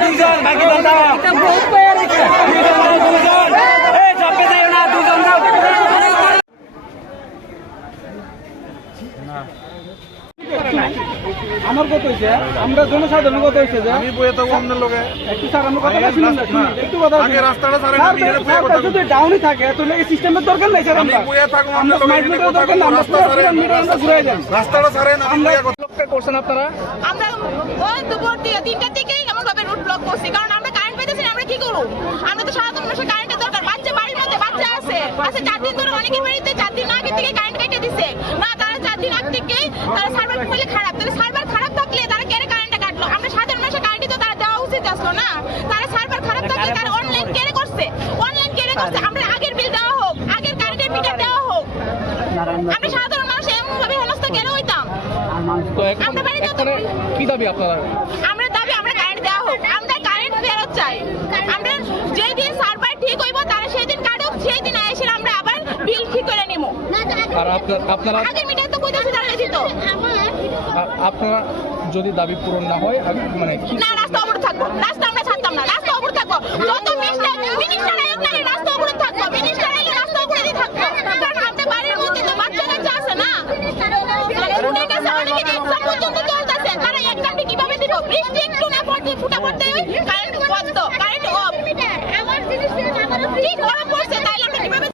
দুজন বাকি দাও দুজন এই চাপে দেয় না দুজন দাও আমার কত হয়েছে আমরা জনসাধারণ কত হয়েছে যে আমি বইয়ে থাকবো আপনার লোকে একটু স্যার আমরা কথা শুনুন না একটু কথা আগে রাস্তাটা ছাড়েন আমি এখানে স্যার যদি ডাউনই থাকে তো এই সিস্টেমের দরকার নাই স্যার আমি বইয়ে থাকবো আমরা আপনার লোকে স্মার্ট মিটার দরকার না আমরা রাস্তা ছাড়েন মিটার আমরা ঘুরে যান রাস্তাটা ছাড়েন আমি বইয়ে কথা করছেন আপনারা আমরা ওই দুপুর 3টার দিকেই এমন ভাবে রুট ব্লক করছি কারণ আমরা কারেন্ট পেতেছি না আমরা কি করব আমরা তো সাধারণ মানুষের কারেন্টের দরকার বাচ্চা বাড়ির মধ্যে বাচ্চা আছে 4 দিন ধরে অনেকের বাড়িতে 4 দিন আগে থেকে কারেন্ট কেটে দিছে না তারা 4 দিন আগে থেকে তারা সার্ভার খুলে খারাপ তাহলে সার্ভার খারাপ থাকলে তারা কেন কারেন্টটা কাটলো আমরা সাধারণ মানুষের কারেন্টই তো তারা দেওয়া উচিত আসলো না তারা সার্ভার খারাপ থাকলে তারা অনলাইন কেন করছে আমরা আগের বিল দেওয়া হোক আগের কারেন্টের মিটার দেওয়া হোক আমরা সাধারণ মানুষ এমন ভাবে হেনস্থা কেন হইতাম আমরা বাড়িতে কি দাবি আপনারা আমরা দাবি আমরা কারেন্ট দেওয়া হোক আমরা কারেন্ট ফেরত চাই আমরা যেই দিন সার্ভার ঠিক হইব তারা সেই দিন কাটুক সেই দিন এসে আমরা আবার বিল ঠিক করে নিব আর আপনারা আগের মিটার তো কইতাছি তারা দিত আপনারা যদি দাবি পূরণ না হয় মানে না রাস্তা অবরোধ থাকবো রাস্তা